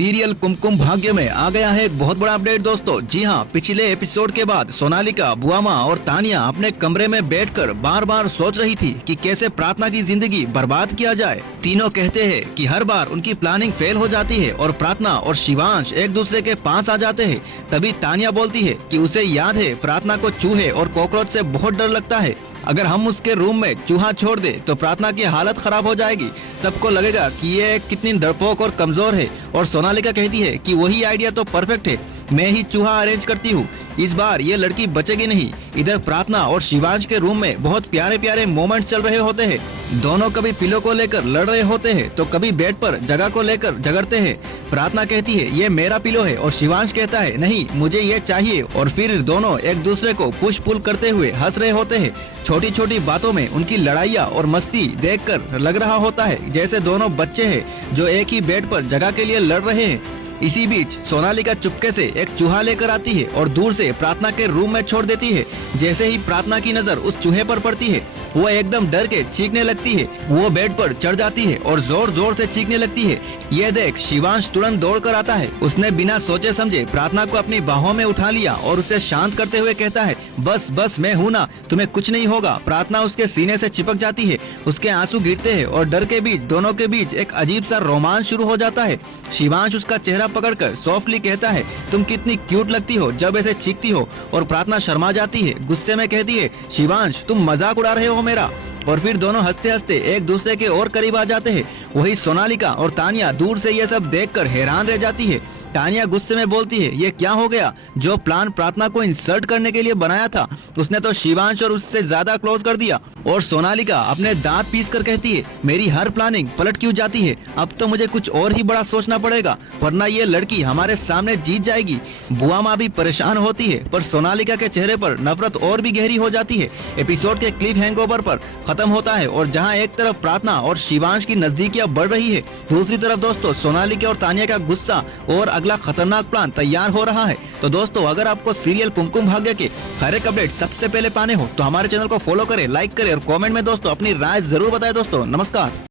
Serial Kumkum Bhagya में आ गया है एक बहुत बड़ा अपडेट दोस्तों। जी हां, पिछले एपिसोड के बाद सोनालिका, बुआमा और तानिया अपने कमरे में बैठकर बार बार सोच रही थी कि कैसे प्रार्थना की जिंदगी बर्बाद किया जाए। तीनों कहते हैं कि हर बार उनकी प्लानिंग फेल हो जाती है और प्रार्थना और शिवांश एक दूसरे के पास आ जाते हैं। तभी तानिया बोलती है कि उसे याद है प्रार्थना को चूहे और कॉकरोच से बहुत डर लगता है। अगर हम उसके रूम में चूहा छोड़ दे तो प्रार्थना की हालत खराब हो जाएगी। सबको लगेगा कि ये कितनी डरपोक और कमजोर है। और सोनालिका कहती है कि वही आइडिया तो परफेक्ट है, मैं ही चूहा अरेंज करती हूँ, इस बार ये लड़की बचेगी नहीं। इधर प्रार्थना और शिवांश के रूम में बहुत प्यारे प्यारे मोमेंट्स चल रहे होते हैं। दोनों कभी पिलो को लेकर लड़ रहे होते हैं तो कभी बेड पर जगह को लेकर झगड़ते हैं। प्रार्थना कहती है ये मेरा पिलो है और शिवांश कहता है नहीं मुझे ये चाहिए। और फिर दोनों एक दूसरे को पुश पुल करते हुए हंस रहे होते हैं। छोटी छोटी बातों में उनकी लड़ाइयाँ और मस्ती देखकर लग रहा होता है जैसे दोनों बच्चे हैं जो एक ही बेड पर जगह के लिए लड़ रहे हैं। इसी बीच सोनालिका चुपके से एक चूहा लेकर आती है और दूर से प्रार्थना के रूम में छोड़ देती है। जैसे ही प्रार्थना की नजर उस चूहे पर पड़ती है वो एकदम डर के चीखने लगती है। वो बेड पर चढ़ जाती है और जोर जोर से चीखने लगती है। ये देख शिवांश तुरंत दौड़ कर आता है। उसने बिना सोचे समझे प्रार्थना को अपनी बाहों में उठा लिया और उसे शांत करते हुए कहता है बस बस मैं हूँ ना, तुम्हें कुछ नहीं होगा। प्रार्थना उसके सीने से चिपक जाती है, उसके आंसू गिरते हैं और डर के बीच दोनों के बीच एक अजीब सा रोमांस शुरू हो जाता है। शिवांश उसका चेहरा पकड़कर सॉफ्टली कहता है तुम कितनी क्यूट लगती हो जब ऐसे चीखती हो। और प्रार्थना शर्मा जाती है, गुस्से में कहती है शिवांश तुम मजाक उड़ा रहे हो मेरा। और फिर दोनों हंसते हंसते एक दूसरे के और करीब आ जाते हैं। वही सोनालिका और तानिया दूर से ये सब देखकर हैरान रह जाती है। तानिया गुस्से में बोलती है ये क्या हो गया, जो प्लान प्रार्थना को इंसल्ट करने के लिए बनाया था उसने तो शिवांश और उससे ज्यादा क्लोज कर दिया। और सोनालिका अपने दांत पीस कर कहती है मेरी हर प्लानिंग पलट क्यों जाती है, अब तो मुझे कुछ और ही बड़ा सोचना पड़ेगा वरना ये लड़की हमारे सामने जीत जाएगी। बुआ माँ भी परेशान होती है पर सोनालिका के चेहरे पर नफरत और भी गहरी हो जाती है। एपिसोड के क्लिप हैंगओवर पर खत्म होता है और जहाँ एक तरफ प्रार्थना और शिवांश की नजदीकियां बढ़ रही है, दूसरी तरफ दोस्तों सोनालिका और तानिया का गुस्सा और अगला खतरनाक प्लान तैयार हो रहा है। तो दोस्तों अगर आपको सीरियल कुमकुम भाग्य के हर एक अपडेट सबसे पहले पाने हो तो हमारे चैनल को फॉलो करें, लाइक करें और कमेंट में दोस्तों अपनी राय जरूर बताएं। दोस्तों नमस्कार।